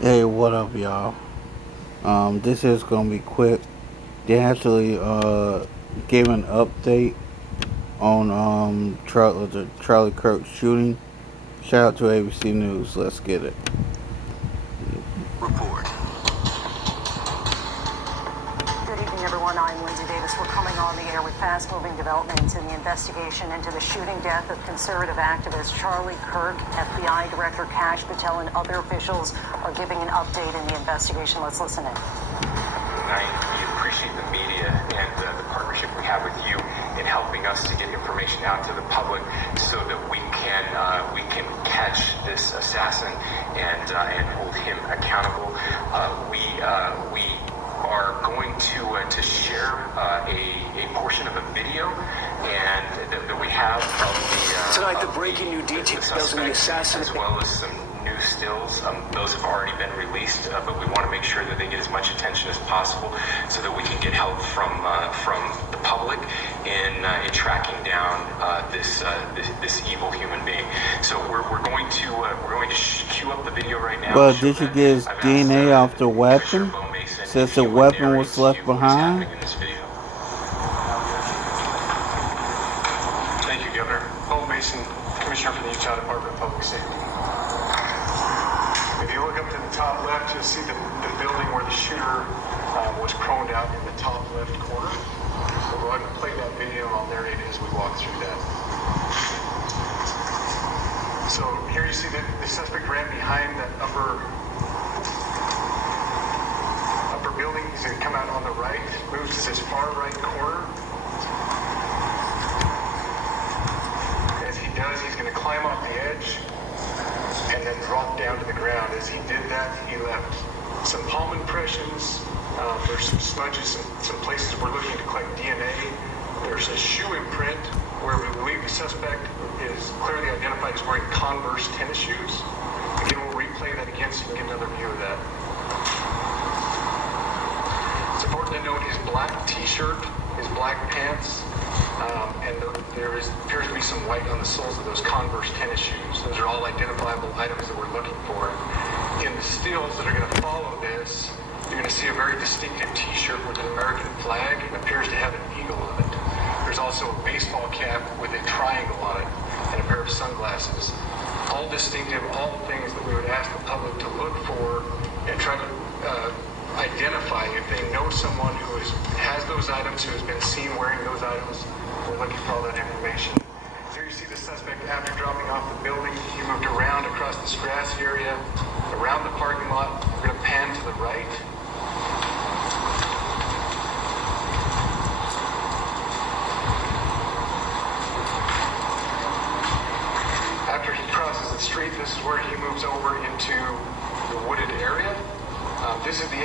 Hey, what up, y'all? This is gonna be quick. They actually gave an update on the Charlie Kirk shooting. Shout out to ABC News. Let's get it. Report. Good evening, everyone. I'm Lindsay Davis. We're coming on the air with fast-moving developments in the investigation into the shooting death of conservative activist Charlie Kirk. FBI Director Kash Patel and other officials are giving an update in the investigation. Let's listen in. We appreciate the media and the partnership we have with you in helping us to get information out to the public so that we can catch this assassin and hold him accountable. We are going to share a portion of a video and that we have of the Tonight, the breaking new details of the assassin, as well as some new stills. Those have already been released, but we want to make sure that they get as much attention as possible so that we can get help from the public in tracking down this evil human being. So we're going to cue up the video right now. But did you get his DNA off the weapon? Since the weapon was left behind? Thank you, Governor. Paul Mason, Commissioner for the Utah Department of Public Safety. If you look up to the top left, you'll see the building where the shooter was proned out in the top left corner. We'll go ahead and play that video, and I'll narrate it as we walk through that. So here you see that the suspect ran behind that upper building. He's going to come out on the right, moves to this far right corner. As he does, he's going to climb off the edge and then drop down to the ground. As he did that, he left some palm impressions. There's some smudges, some places we're looking to collect DNA. There's a shoe imprint where we believe the suspect is clearly identified as wearing Converse tennis shoes. Again, we'll replay that again so you can get another view of that. It's important to note his black t-shirt, his black pants, and there appears to be some white on the soles of those Converse tennis shoes. Those are all identifiable items that we're looking for. In the stills that are going to follow this, you're going to see a very distinctive t-shirt with an American flag. It appears to have an eagle on it. There's also a baseball cap with a triangle on it and a pair of sunglasses. All distinctive, all things that we would ask the public to look for and try to identify if they know someone who has those items, who has been seen wearing those items. We're looking for all that information. Here you see the suspect after dropping off the building. He moved around across this grassy area, around the parking lot. We're going to pan to the right. After he crosses the street, this is where he moves over into the wooded area. This is the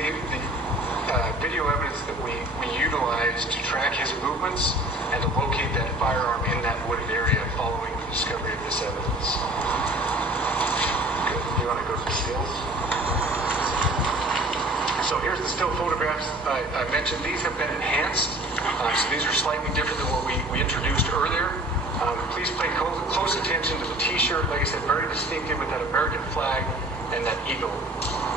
video evidence that we utilize to track his movements and to locate that firearm in that wooded area following the discovery of this evidence. Good. You want to go to the stills? So here's the still photographs I mentioned. These have been enhanced. So these are slightly different than what we introduced earlier. Please pay close attention to the t-shirt. Like I said, very distinctive with that American flag and that eagle.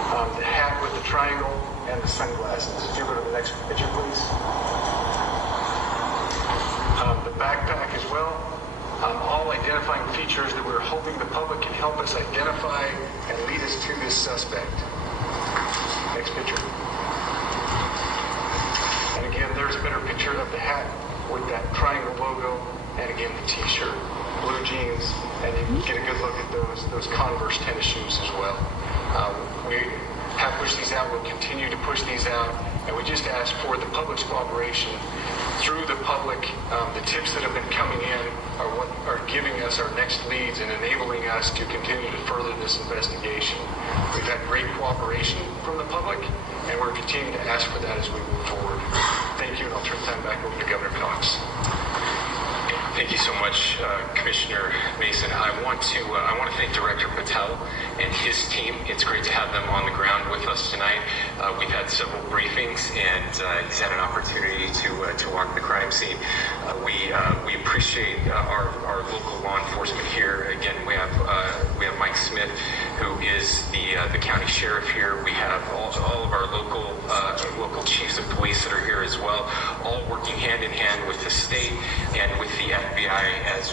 The hat with the triangle and the sunglasses. If you go to the next picture, please. The backpack as well. All identifying features that we're hoping the public can help us identify and lead us to this suspect. Next picture. And again, there's a better picture of the hat with that triangle logo, and again the t-shirt, blue jeans, and you can get a good look at those Converse tennis shoes as well. We have pushed these out, we'll continue to push these out, and we just ask for the public's cooperation through the public. The tips that have been coming in are what are giving us our next leads and enabling us to continue to further this investigation. We've had great cooperation from the public, and we're continuing to ask for that as we move forward. Thank you, and I'll turn the time back over to Governor Cox. Thank you so much, Commissioner Mason. I want to thank Director Patel and his team. It's great to have them on the ground with us tonight. We've had several briefings, and he's had an opportunity to walk the crime scene. We appreciate our local law enforcement here. Again, we have Mike Smith, who is the county sheriff here. We have all of our local chiefs of police that are here as well, all working hand in hand with the state and with the FBI as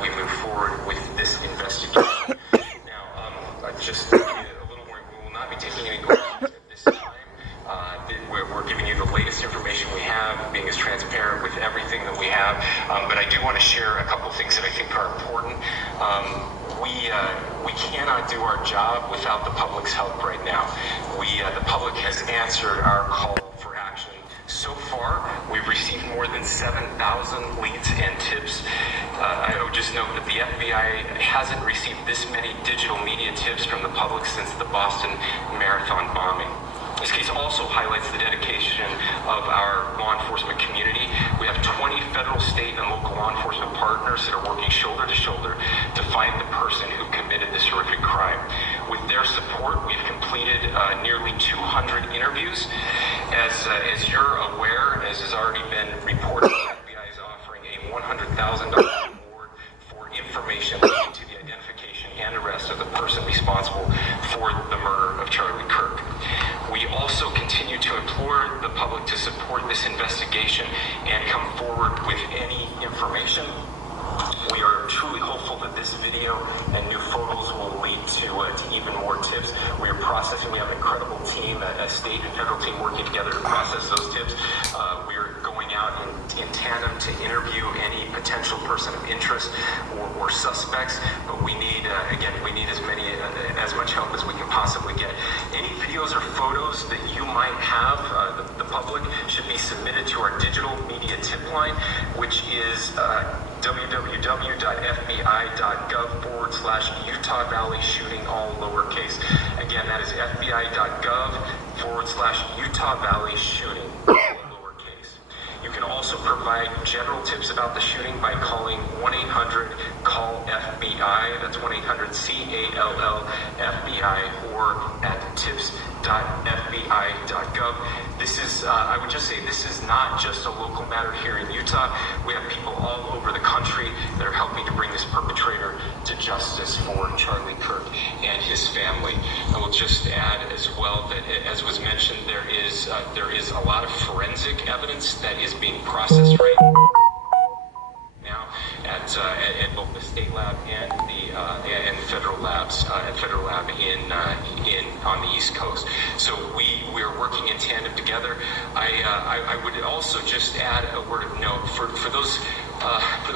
we move forward with this investigation. Now, just to give you a little more, we will not be taking any questions at this time. We're giving you the latest information we have, being as transparent with everything that we have. But I do want to share a couple of things that I think are important. We cannot do our job without the public's help right now. The public has answered our call for action. So far, we've received more than 7,000 leads and tips. I would just note that the FBI hasn't received this many digital media tips from the public since the Boston Marathon bombing. This case also highlights the dedication of our law enforcement community. We have 20 federal, state, and local law enforcement partners that are working shoulder to shoulder to find the person who committed this horrific crime. With their support, we've completed nearly 200 interviews. As you're aware, as has already been reported, the FBI is offering a $100,000 reward for information leading to the identification and arrest of the person responsible for the murder of Charlie Kirk. We also continue to implore the public to support this investigation and come forward with any information. We are truly hopeful that this video and new photos will lead to even more tips. We are processing. We have an incredible team, a state and federal team working together to process those tips. We are going out in tandem to interview any potential person of interest or suspects. But we need, we need as much help as we can possibly get. Any videos or photos that you might have, the public, should be submitted to our digital media tip line, which is www.fbi.gov/Utah Valley shooting, all lowercase. Again, that is fbi.gov/Utah Valley shooting, all lowercase. You can also provide general tips about the shooting by calling 1-800-CALL-FBI. That's 1-800-CALL-FBI, or at tips.fbi.gov. This is, I would just say, this is not just a local matter here in Utah. We have people all over the country that are helping to bring this perpetrator to justice for Charlie Kirk and his family. I will just add as well that, as was mentioned, there is a lot of forensic evidence that is being processed right now at both the state lab and the federal labs, federal lab on the East Coast. So we are working in tandem together. I would also just add a word of note for those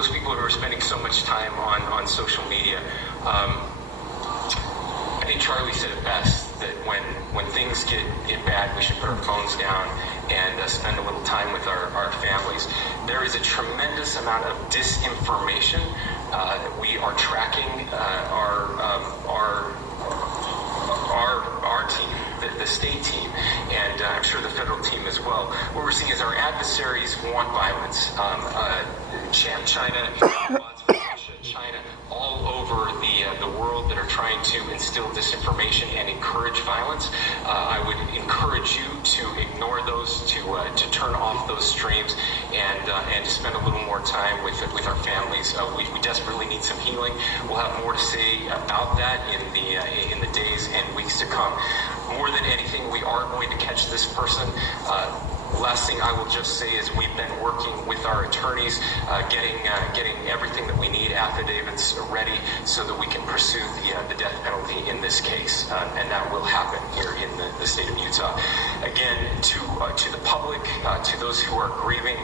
people who are spending so much time on social media. I think Charlie said it best, that when things get bad, we should put our phones down and spend a little time with our families. There is a tremendous amount of disinformation. We are tracking our team, the state team, and I'm sure the federal team as well. What we're seeing is our adversaries want violence. China, China, all over the world that are trying to instill disinformation and encourage violence. I would encourage you to ignore those, to turn off those streams, and to spend a little more time with our families. We desperately need some healing. We'll have more to say about that in the days and weeks to come. More than anything, we are going to catch this person. Last thing I will just say is we've been working with our attorneys, getting everything that we need, affidavits ready, so that we can pursue the death penalty in this case, and that will happen here in the state of Utah. Again, to the public, to those who are grieving,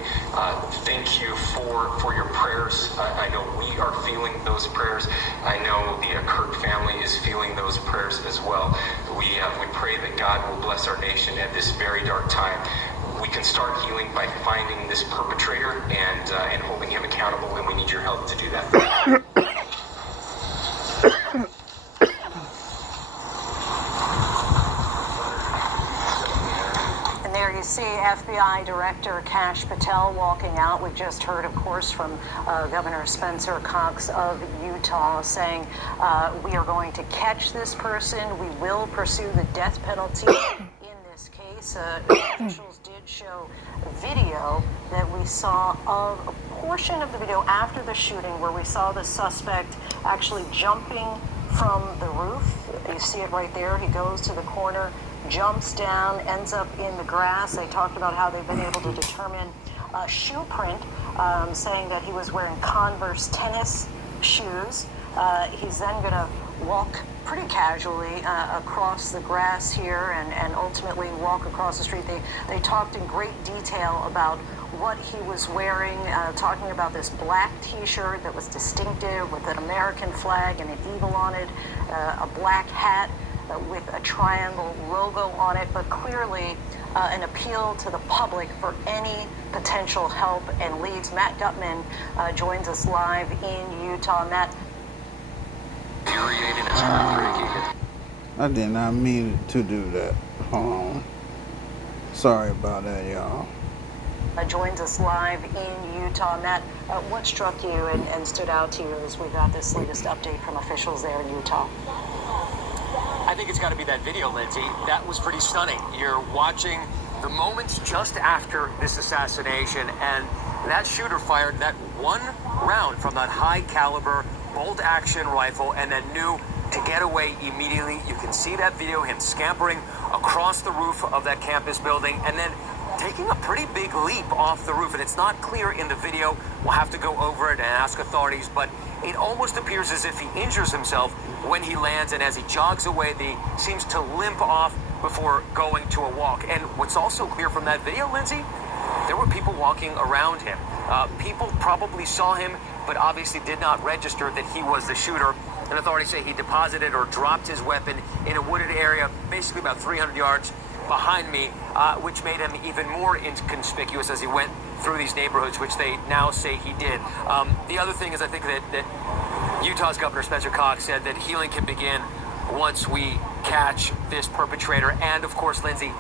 thank you for your prayers. I know we are feeling those prayers. I know the Kirk family is feeling those prayers as well. We pray that God will bless our nation at this very dark time. We can start healing by finding this perpetrator and holding him accountable, and we need your help to do that. And there you we see FBI Director Kash Patel walking out. We just heard, of course, from Governor Spencer Cox of Utah saying, we are going to catch this person. We will pursue the death penalty in this case. Officials did show video that we saw of a portion of the video after the shooting where we saw the suspect actually jumping from the roof. You see it right there. He goes to the corner, jumps down, ends up in the grass. They talked about how they've been able to determine a shoe print, saying that he was wearing Converse tennis shoes. He's then going to walk pretty casually across the grass here and ultimately walk across the street. They talked in great detail about what he was wearing, talking about this black T-shirt that was distinctive with an American flag and an eagle on it, a black hat with a triangle logo on it, but clearly an appeal to the public for any potential help and leads. Matt Gutman joins us live in Utah. Matt. I did not mean to do that. Hold on. Sorry about that, y'all. Joins us live in Utah. Matt, what struck you and stood out to you as we got this latest update from officials there in Utah? I think it's got to be that video, Lindsay. That was pretty stunning. You're watching the moments just after this assassination, and that shooter fired that one round from that high caliber bolt action rifle and then knew to get away immediately. You can see that video, him scampering across the roof of that campus building and then taking a pretty big leap off the roof. And it's not clear in the video. We'll have to go over it and ask authorities, but it almost appears as if he injures himself when he lands, and as he jogs away, he seems to limp off before going to a walk. And what's also clear from that video, Lindsay, there were people walking around him. People probably saw him, but obviously did not register that he was the shooter. And authorities say he deposited or dropped his weapon in a wooded area, basically about 300 yards behind me, which made him even more inconspicuous as he went through these neighborhoods, which they now say he did. The other thing is, I think that Utah's Governor Spencer Cox said that healing can begin once we catch this perpetrator. And of course, Lindsay,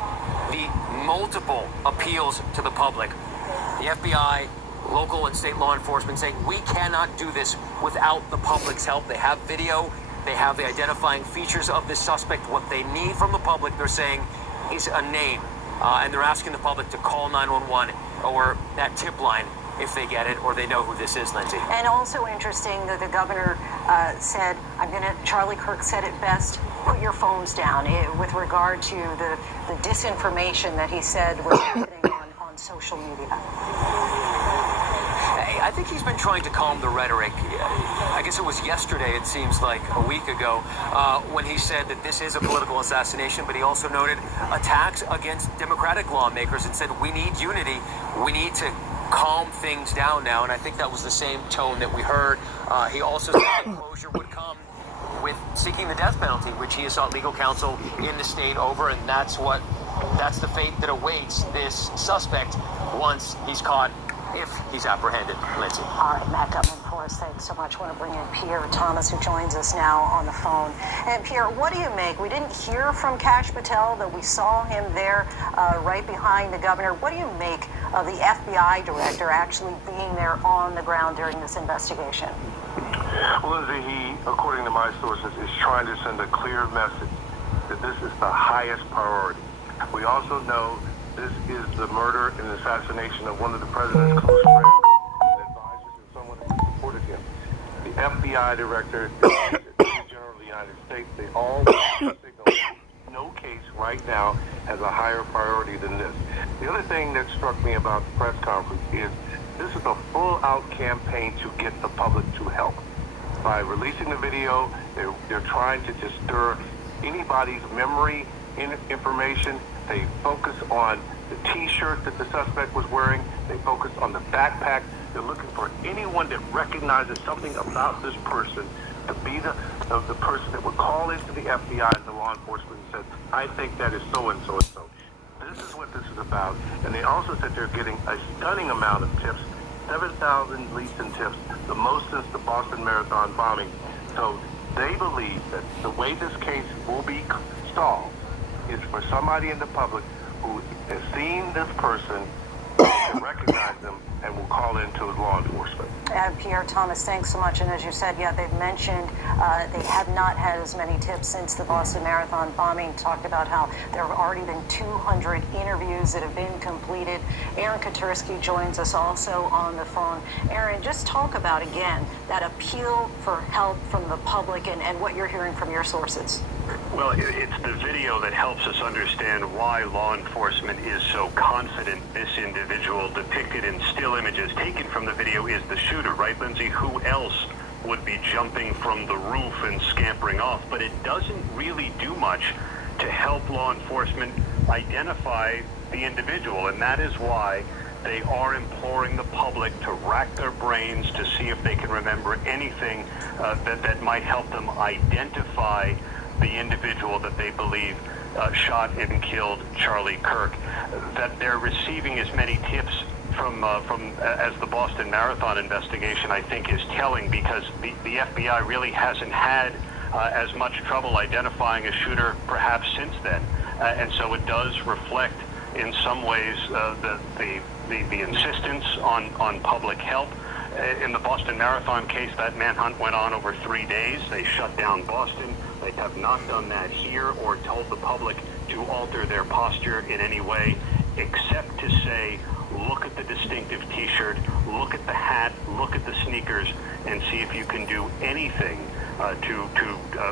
the multiple appeals to the public, the FBI, local and state law enforcement saying we cannot do this without the public's help. They have video, they have the identifying features of this suspect. What they need from the public, they're saying, is a name. And they're asking the public to call 911 or that tip line if they get it or they know who this is, Lindsay. And also interesting that the governor said, Charlie Kirk said it best, put your phones down, with regard to the disinformation that he said was happening on social media. I think he's been trying to calm the rhetoric. I guess it was yesterday, it seems like a week ago, when he said that this is a political assassination, but he also noted attacks against Democratic lawmakers and said we need unity, we need to calm things down now, and I think that was the same tone that we heard. He also said that closure would come with seeking the death penalty, which he has sought legal counsel in the state over, and that's the fate that awaits this suspect once he's caught, if he's apprehended, Lindsay. All right, Matt Gutman for us. Thanks so much. I want to bring in Pierre Thomas, who joins us now on the phone. And Pierre, what do you make? We didn't hear from Kash Patel, though we saw him there right behind the governor. What do you make of the FBI director actually being there on the ground during this investigation? Well, Lindsay, he, according to my sources, is trying to send a clear message that this is the highest priority. We also know this is the murder and assassination of one of the president's close friends and advisors and someone who supported him. The FBI director, the Attorney General of the United States, they all signal no case right now has a higher priority than this. The other thing that struck me about the press conference is this is a full-out campaign to get the public to help. By releasing the video, they're trying to just stir anybody's memory information. They focus on the T-shirt that the suspect was wearing. They focus on the backpack. They're looking for anyone that recognizes something about this person to be the person that would call into the FBI and the law enforcement and said, I think that is so-and-so and so. This is what this is about. And they also said they're getting a stunning amount of tips, 7,000 leads in tips, the most since the Boston Marathon bombing. So they believe that the way this case will be solved is for somebody in the public who has seen this person, can recognize them, and will call into law enforcement. Pierre Thomas, thanks so much. And as you said, yeah, they've mentioned they have not had as many tips since the Boston Marathon bombing. Talked about how there have already been 200 interviews that have been completed. Aaron Katursky joins us also on the phone. Aaron, just talk about, again, that appeal for help from the public and what you're hearing from your sources. Well, it's the video that helps us understand why law enforcement is so confident this individual depicted in still images taken from the video is the shooter, right, Lindsay? Who else would be jumping from the roof and scampering off? But it doesn't really do much to help law enforcement identify the individual, and that is why they are imploring the public to rack their brains to see if they can remember anything that might help them identify the individual that they believe shot and killed Charlie Kirk. That they're receiving as many tips from as the Boston Marathon investigation, I think, is telling, because the FBI really hasn't had as much trouble identifying a shooter perhaps since then, and so it does reflect in some ways the insistence on public help. In the Boston Marathon case, that manhunt went on over 3 days. They shut down Boston. They have not done that here or told the public to alter their posture in any way, except to say, look at the distinctive T-shirt, look at the hat, look at the sneakers, and see if you can do anything to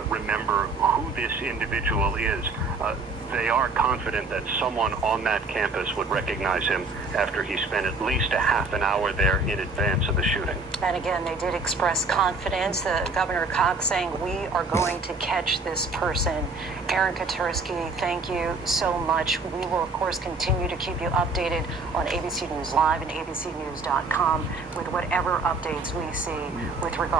remember who this individual is. They are confident that someone on that campus would recognize him after he spent at least a half an hour there in advance of the shooting. And again, they did express confidence. Governor Cox saying, we are going to catch this person. Aaron Katursky, thank you so much. We will, of course, continue to keep you updated on ABC News Live and abcnews.com with whatever updates we see with regard